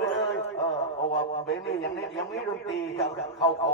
เลย เออเพราะว่าเพลงนี้ยังนี้ยังมีดนตรีเข้าของ